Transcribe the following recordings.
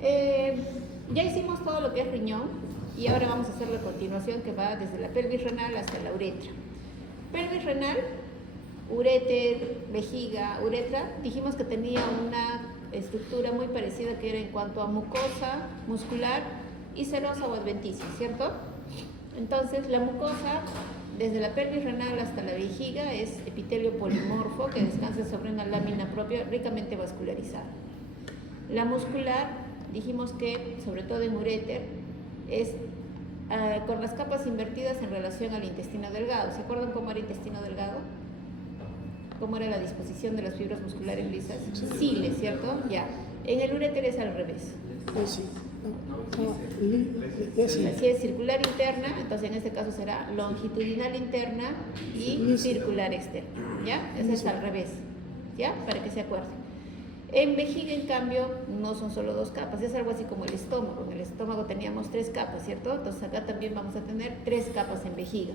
Ya hicimos todo lo que es riñón y ahora vamos a hacer la continuación que va desde la pelvis renal hasta la uretra. Pelvis renal, uréter, vejiga, uretra, dijimos que tenía una estructura muy parecida que era en cuanto a mucosa muscular y serosa o adventicia, ¿cierto? Entonces la mucosa desde la pelvis renal hasta la vejiga es epitelio polimorfo que descansa sobre una lámina propia ricamente vascularizada. La muscular, dijimos que sobre todo en uréter es con las capas invertidas en relación al intestino delgado. ¿Se acuerdan cómo era el intestino delgado? ¿Cómo era la disposición de las fibras musculares lisas? Cile, ¿cierto? Ya. En el uréter es al revés. Sí. Si es circular interna, entonces en este caso será longitudinal interna y circular externa. ¿Ya? Ese es al revés. ¿Ya? Para que se acuerden. En vejiga, en cambio, no son solo dos capas, es algo así como el estómago. En el estómago teníamos 3 capas, ¿cierto? Entonces acá también vamos a tener 3 capas en vejiga.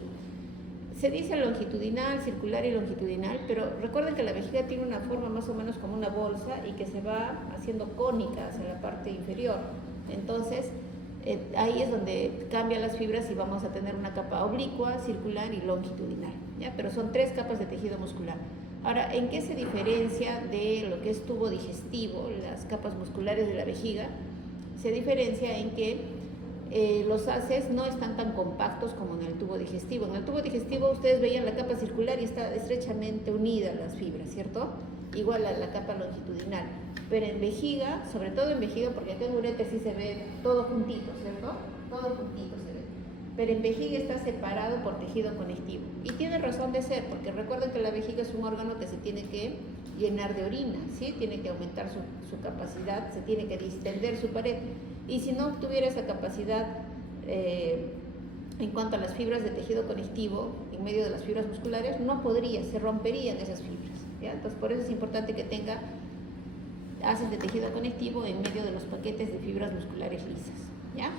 Se dice longitudinal, circular y longitudinal, pero recuerden que la vejiga tiene una forma más o menos como una bolsa y que se va haciendo cónica hacia la parte inferior. Entonces, ahí es donde cambian las fibras y vamos a tener una capa oblicua, circular y longitudinal, ¿ya? Pero son 3 capas de tejido muscular. Ahora, ¿en qué se diferencia de lo que es tubo digestivo, las capas musculares de la vejiga? Se diferencia en que los haces no están tan compactos como en el tubo digestivo. En el tubo digestivo ustedes veían la capa circular y está estrechamente unida las fibras, ¿cierto? Igual a la capa longitudinal. Pero en vejiga, sobre todo en vejiga, porque acá en ureter sí se ve todo juntito, ¿cierto? Todo juntito se ve. Pero en vejiga está separado por tejido conectivo. Y tiene razón de ser, porque recuerden que la vejiga es un órgano que se tiene que llenar de orina, ¿sí? Tiene que aumentar su capacidad, se tiene que distender su pared. Y si no tuviera esa capacidad en cuanto a las fibras de tejido conectivo, en medio de las fibras musculares, no podría, se romperían esas fibras, ¿ya? Entonces, por eso es importante que tenga haces de tejido conectivo en medio de los paquetes de fibras musculares lisas, ¿ya?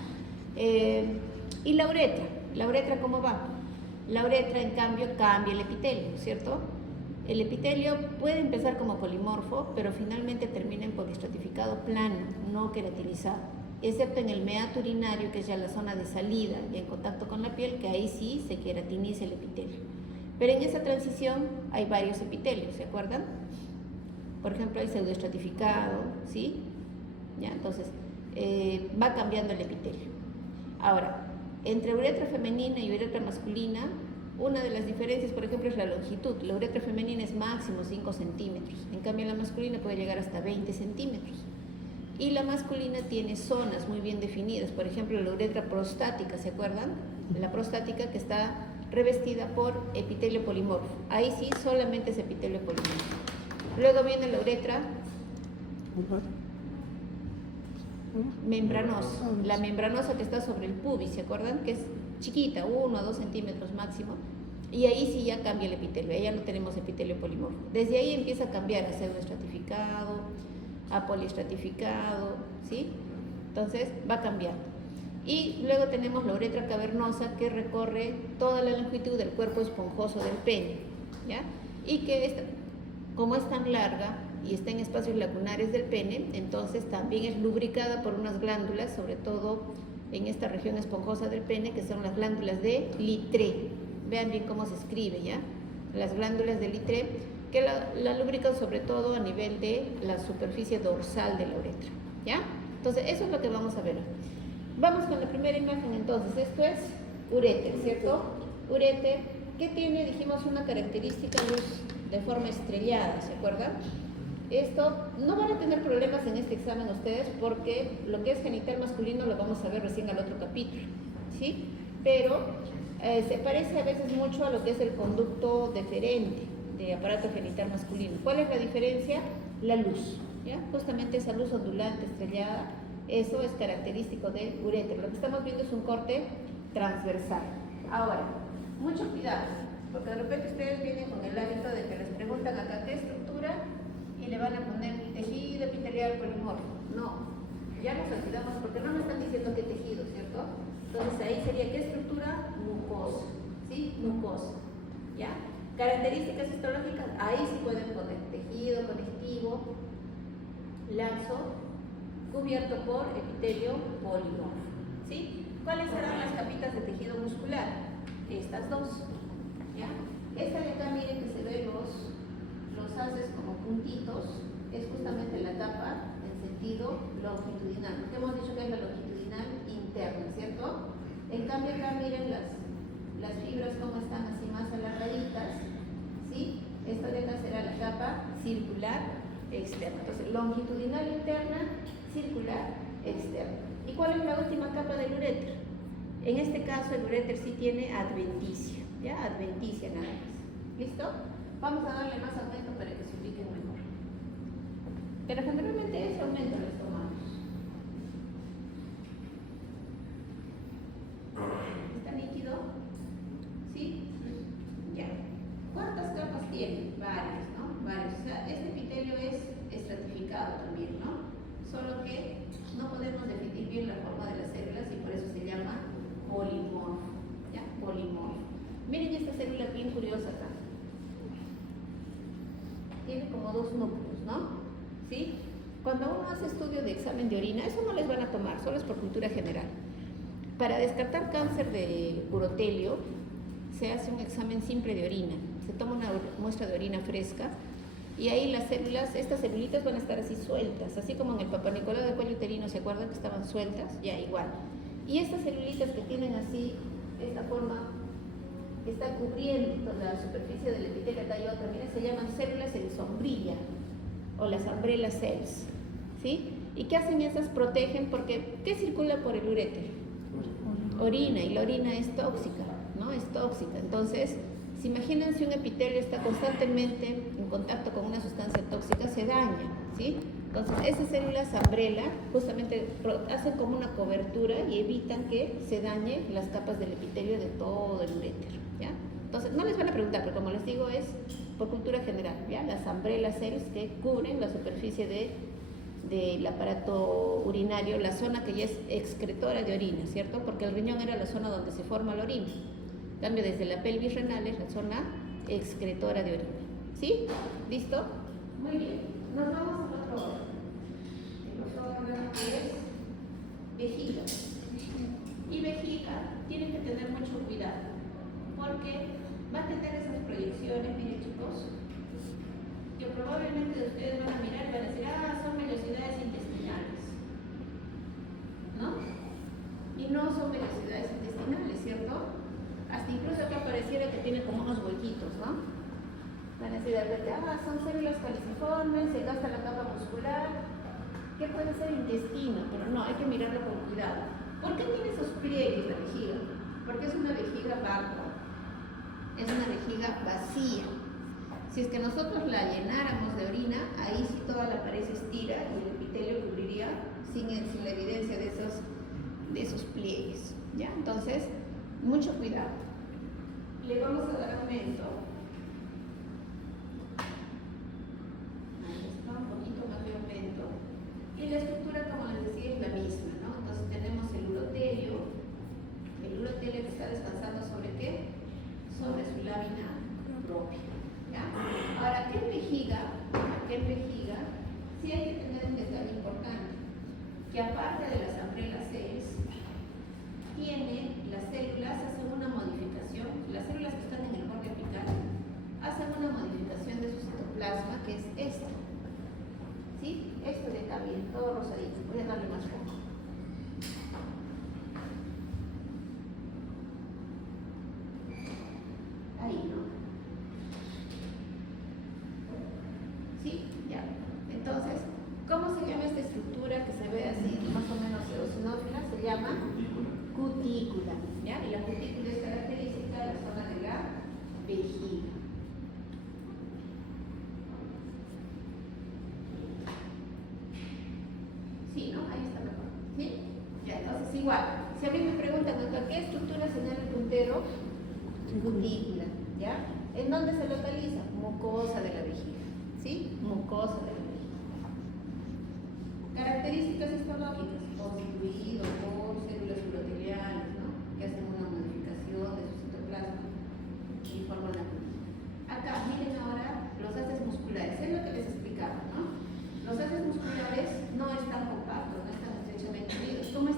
Y la uretra, ¿cómo va? La uretra, en cambio, cambia el epitelio, ¿cierto? El epitelio puede empezar como polimorfo, pero finalmente termina en poliestratificado plano, no queratinizado, excepto en el meato urinario, que es ya la zona de salida y en contacto con la piel, que ahí sí se queratiniza el epitelio. Pero en esa transición hay varios epitelios, ¿se acuerdan? Por ejemplo, hay pseudoestratificado, ¿sí? Ya, entonces, va cambiando el epitelio. Ahora, entre uretra femenina y uretra masculina, una de las diferencias, por ejemplo, es la longitud. La uretra femenina es máximo 5 centímetros, en cambio la masculina puede llegar hasta 20 centímetros. Y la masculina tiene zonas muy bien definidas, por ejemplo, la uretra prostática, ¿se acuerdan? La prostática que está revestida por epitelio polimorfo. Ahí sí, solamente es epitelio polimorfo. Luego viene la uretra membranosa, la membranosa que está sobre el pubis, ¿se acuerdan? Que es chiquita, 1 a 2 centímetros máximo, y ahí sí ya cambia el epitelio, ahí ya no tenemos epitelio polimorfo. Desde ahí empieza a cambiar a pseudoestratificado, a poliestratificado, ¿sí? Entonces va cambiando. Y luego tenemos la uretra cavernosa que recorre toda la longitud del cuerpo esponjoso del pene, ¿ya? Y que como es tan larga y está en espacios lacunares del pene, entonces también es lubricada por unas glándulas, sobre todo en esta región esponjosa del pene, que son las glándulas de Littré. Vean bien cómo se escribe, ¿ya? Las glándulas de Littré, que la lubrican sobre todo a nivel de la superficie dorsal de la uretra, ¿ya? Entonces, eso es lo que vamos a ver. Vamos con la primera imagen, entonces. Esto es uréter, ¿cierto? Uréter, ¿qué tiene? Dijimos una característica luz de forma estrellada, ¿se acuerdan? Esto, no van a tener problemas en este examen ustedes porque lo que es genital masculino lo vamos a ver recién al otro capítulo, ¿sí? Pero se parece a veces mucho a lo que es el conducto deferente de aparato genital masculino. ¿Cuál es la diferencia? La luz, ¿ya? Justamente esa luz ondulante, estrellada, eso es característico del uréter. Lo que estamos viendo es un corte transversal. Ahora, mucho cuidado, porque de repente ustedes vienen con el hábito de que les preguntan acá qué estructura y le van a poner tejido epitelial polimorfo. No, ya nos olvidamos porque no nos están diciendo qué tejido, ¿cierto? Entonces ahí sería qué estructura, mucosa, ¿sí? Mucosa, ¿ya? Características histológicas, ahí sí pueden poner tejido conectivo, laxo, cubierto por epitelio polimorfo. ¿Sí? ¿Cuáles serán las capitas de tejido muscular? Estas dos. ¿Ya? Esta de acá, miren que se ven los haces como puntitos, es justamente la capa en sentido longitudinal, porque hemos dicho que es la longitudinal interna, ¿cierto? En cambio acá miren las fibras como están así más alargaditas, ¿sí? Esta de acá será la capa circular externa. Entonces, longitudinal interna, circular externa. ¿Y cuál es la última capa del uréter? En este caso el uréter sí tiene adventicia, ¿ya? Adventicia nada más. ¿Listo? Vamos a darle más aumento para que se ubiquen mejor. Pero generalmente ese aumento les tomamos. ¿Está nítido? ¿Sí? Ya. ¿Cuántas capas tiene? Varias, ¿no? Varias. O sea, este epitelio es estratificado también, ¿no? Solo que no podemos definir bien la forma de las células y por eso se llama polimorfo. ¿Ya? Polimorfo. Miren esta célula bien curiosa acá. Tiene como dos núcleos, ¿no? ¿Sí? Cuando uno hace estudio de examen de orina, eso no les van a tomar, solo es por cultura general. Para descartar cáncer de urotelio, se hace un examen simple de orina. Se toma una muestra de orina fresca y ahí las células, estas celulitas van a estar así sueltas, así como en el Papa Nicolau de cuello uterino, ¿se acuerdan que estaban sueltas? Ya, igual. Y estas celulitas que tienen así, esta forma, que está cubriendo la superficie del epitelio, acá hay otra, miren, se llaman células en sombrilla o las umbrella cells, ¿sí? ¿Y qué hacen esas? Protegen porque, ¿qué circula por el uréter? Orina, y la orina es tóxica, ¿no? Es tóxica. Entonces, si imaginan si un epitelio está constantemente en contacto con una sustancia tóxica, se daña, ¿sí? Entonces, esas células umbrella justamente hacen como una cobertura y evitan que se dañen las capas del epitelio de todo el uréter, ¿ya? Entonces, no les van a preguntar, pero como les digo, es por cultura general, ¿ya? Las umbrella cells que cubren la superficie del aparato urinario, la zona que ya es excretora de orina, ¿cierto? Porque el riñón era la zona donde se forma la orina. En cambio, desde la pelvis renal es la zona excretora de orina. ¿Sí? ¿Listo? Muy bien. Nos vamos al otro órgano. El otro órgano es vejiga. Y vejiga tienen que tener mucho cuidado, porque va a tener esas proyecciones, miren chicos, que probablemente ustedes van a mirar y van a decir, son vellosidades intestinales, ¿no? Y no son vellosidades intestinales, ¿cierto? Hasta incluso acá pareciera que tiene como unos huequitos, ¿no? Van a decir de repente, son células caliciformes, se gasta la capa muscular, ¿qué puede ser intestino? Pero no, hay que mirarlo con cuidado. ¿Por qué tiene esos pliegues la vejiga? Porque es una vejiga vacua, es una vejiga vacía. Si es que nosotros la llenáramos de orina, ahí sí toda la pared se estira y el epitelio cubriría sin la evidencia de esos pliegues, ¿ya? Entonces, mucho cuidado. Le vamos a dar aumento. Ahí está, un poquito más de aumento. Y la estructura, como les decía, es la misma, ¿no? Entonces tenemos el urotelio que está descansando ¿sobre qué? Sobre su lámina propia. ¿Ya? Ahora, ¿qué vejiga? Sí hay que tener un detalle importante, que aparte de las umbrella cells, las células hacen una modificación, las células que están en el borde apical hacen una modificación de su citoplasma, que es esta. ¿Sí? Esto de acá, bien, todo rosadito. Voy a darle más foco. Ahí, ¿no? ¿Sí? Ya. Entonces, ¿cómo se llama esta estructura que se ve así, más o menos eosinófila? Se llama cutícula, ¿ya? Y la cutícula es característica de la zona de la vejiga. Sí, ¿no? Ahí está mejor. ¿Sí? Ya, entonces igual. Si a mí me preguntan, ¿a qué estructura señala el puntero? Cutícula, ¿ya? ¿En dónde se localiza? Mucosa de la vejiga, ¿sí? Mucosa de la vejiga. Características histológicas, constituido por células uroteliales, ¿no? Que hacen una modificación de su citoplasma y forman la vejiga. Acá, miren ahora los haces musculares, es lo que les explicaba, ¿no? Los haces musculares no están compactos, no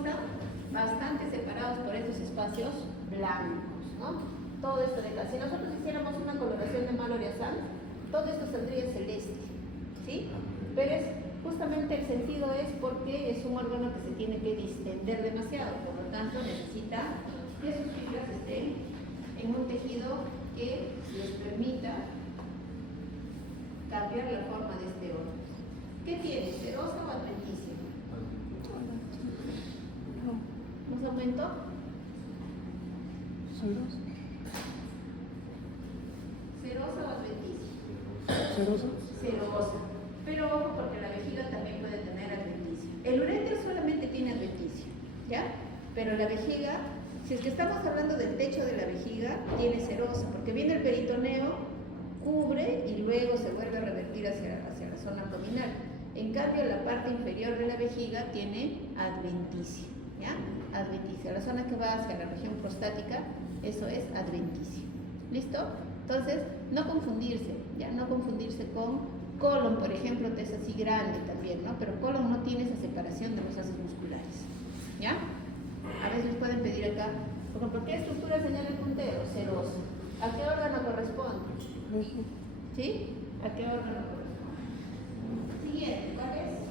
están bastante separados por estos espacios blancos, ¿no? Todo esto de acá. Si nosotros hiciéramos una coloración de Malloy-Assange, todo esto saldría celeste, ¿sí? Pero es justamente el sentido es porque es un órgano que se tiene que distender demasiado, por lo tanto necesita que sus fibras estén en un tejido que les permita cambiar la forma de este órgano. ¿Qué tiene? ¿Serosa o adventicia? ¿Nos aumentó? ¿Serosa o adventicia? ¿Cerosa? Serosa. Pero ojo, porque la vejiga también puede tener adventicia. El uréter solamente tiene adventicia, ¿ya? Pero la vejiga, si es que estamos hablando del techo de la vejiga, tiene serosa, porque viene el peritoneo, cubre y luego se vuelve a revertir hacia la zona abdominal. En cambio, la parte inferior de la vejiga tiene adventicia, ¿ya? Adventicia. La zona que va hacia la región prostática, eso es adventicia. ¿Listo? Entonces, no confundirse, ¿ya? No confundirse con colon, por ejemplo, que es así grande también, ¿no? Pero colon no tiene esa separación de los haces musculares, ¿ya? A veces pueden pedir acá, por ejemplo, ¿qué estructura señala el puntero? Serosa. ¿A qué órgano corresponde? ¿Sí? ¿A qué órgano corresponde? Siguiente, ¿cuál es?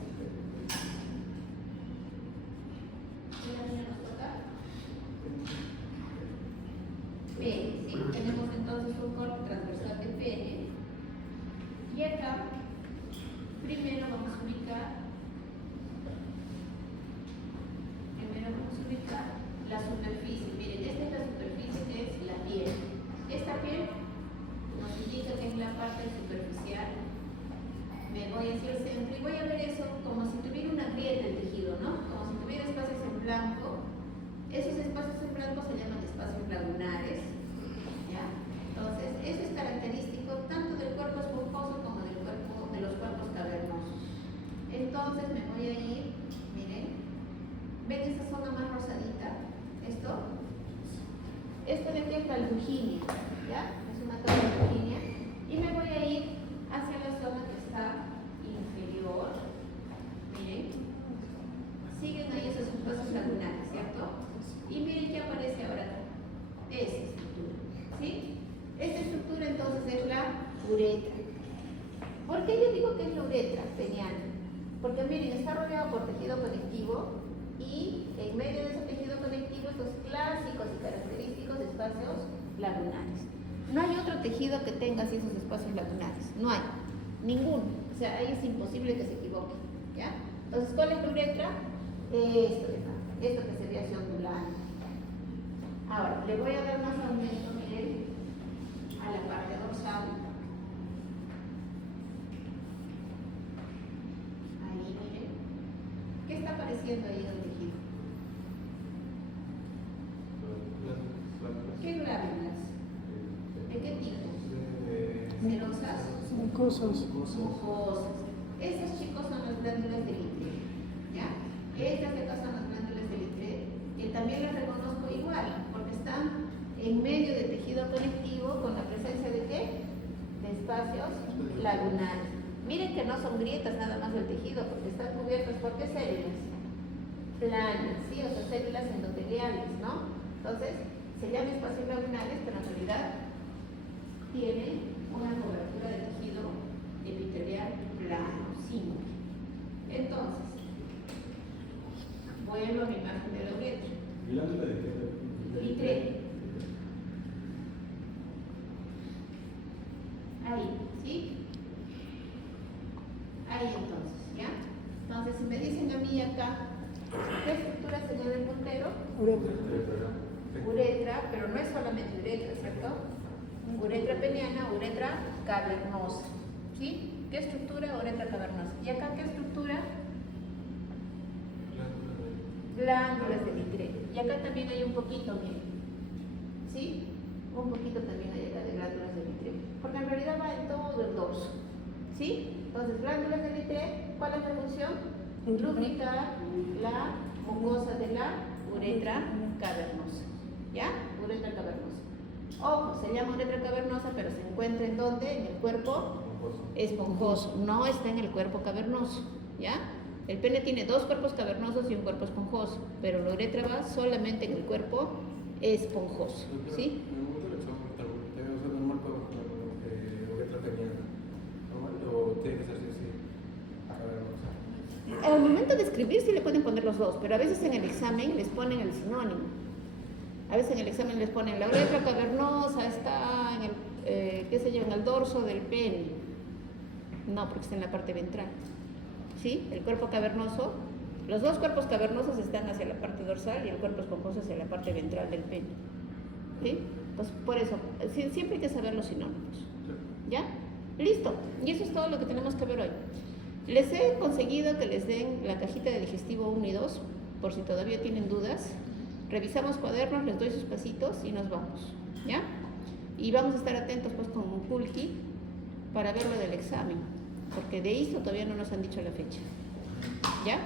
¿Qué niña nos toca? Pene, ¿sí? Tenemos entonces un corte transversal de pene. Y acá, primero vamos a ubicar la superficie. Miren, esta es la superficie que es la piel. Esta piel nos indica que es la parte superficial. Me voy hacia el centro y voy a ver eso como si tuviera una grieta el tejido, ¿no? Como si tuviera espacios en blanco. Esos espacios en blanco se llaman espacios lagunares, ¿ya? Entonces, eso es característico tanto del cuerpo esponjoso como de los cuerpos cavernosos. Entonces, me voy a ir, miren, ¿ven esa zona más rosadita? Esto de aquí es la lujinia, ¿ya? Es una zona lujinia. Y me voy a ir hacia la zona que está inferior. Miren. Siguen ahí esos espacios lagunares, ¿cierto? Y miren qué aparece ahora. Esta estructura, ¿sí? Esta estructura entonces es la uretra. ¿Por qué yo digo que es la uretra peniana? Porque miren, está rodeado por tejido conectivo y en medio de ese tejido conectivo estos clásicos y característicos espacios lagunares. No hay otro tejido que tenga así esos espacios lagunares, no hay, ninguno. O sea, ahí es imposible que se equivoque, ¿ya? Entonces, ¿cuál es la uretra? Esto que se ve así ondulante. Ahora, le voy a dar más aumento, miren, a la parte dorsal. Ahí, miren. ¿Qué está apareciendo ahí en el tejido? ¿Qué glándulas? ¿De qué tipo? ¿Cerosas? Mucosas. Mucosas. Esas, chicos, son las glándulas del Littré, ¿ya? Estas de acá son las glándulas del Littré, que también las reconozco igual, porque están en medio de tejido conectivo con la presencia de ¿qué? De espacios lagunares. Miren que no son grietas nada más del tejido, porque están cubiertas por ¿qué células? Planas, ¿sí? O sea, células endoteliales, ¿no? Entonces, se llaman espacios lagunares, pero en realidad tienen una cobertura de tejido epitelial plano, simple. Entonces, vuelvo a mi imagen de la uretra. ¿Glándula de qué? Littré. Ahí, ¿sí? Ahí entonces, ¿ya? Entonces, si me dicen a mí acá, ¿qué estructura señala el puntero? Uretra, pero no es solamente uretra, ¿cierto? Uretra peniana, uretra cavernosa, ¿sí? ¿Qué estructura? Uretra cavernosa. ¿Y acá qué estructura? Glándulas de Littré. Y acá también hay un poquito, miren, ¿sí? Un poquito también hay acá de glándulas de Littré, porque en realidad va en todo el dorso, ¿sí? Entonces, glándulas de Littré, ¿cuál es la función? Lubricar la mucosa de la uretra cavernosa, ¿ya? Uretra cavernosa. Ojo, se llama uretra cavernosa, pero se encuentra ¿en dónde? En el cuerpo esponjoso, no está en el cuerpo cavernoso, ¿ya? El pene tiene dos cuerpos cavernosos y un cuerpo esponjoso, pero la uretra va solamente en el cuerpo esponjoso, ¿sí? En el momento del examen, o sea, normal para uretra peniana. O tiene que ser así. A ver, Al momento de escribir sí le pueden poner los dos, pero a veces en el examen les ponen el sinónimo. A veces en el examen les ponen la uretra cavernosa, está en el, qué sé yo, en el dorso del pene. No, porque está en la parte ventral. ¿Sí? El cuerpo cavernoso, los dos cuerpos cavernosos están hacia la parte dorsal y el cuerpo esponjoso hacia la parte ventral del pene. ¿Sí? Pues por eso, siempre hay que saber los sinónimos. ¿Ya? Listo. Y eso es todo lo que tenemos que ver hoy. Les he conseguido que les den la cajita de digestivo 1 y 2, por si todavía tienen dudas. Revisamos cuadernos, les doy sus pasitos y nos vamos. ¿Ya? Y vamos a estar atentos pues con Pulki para ver lo del examen, porque de ISO todavía no nos han dicho la fecha. ¿Ya?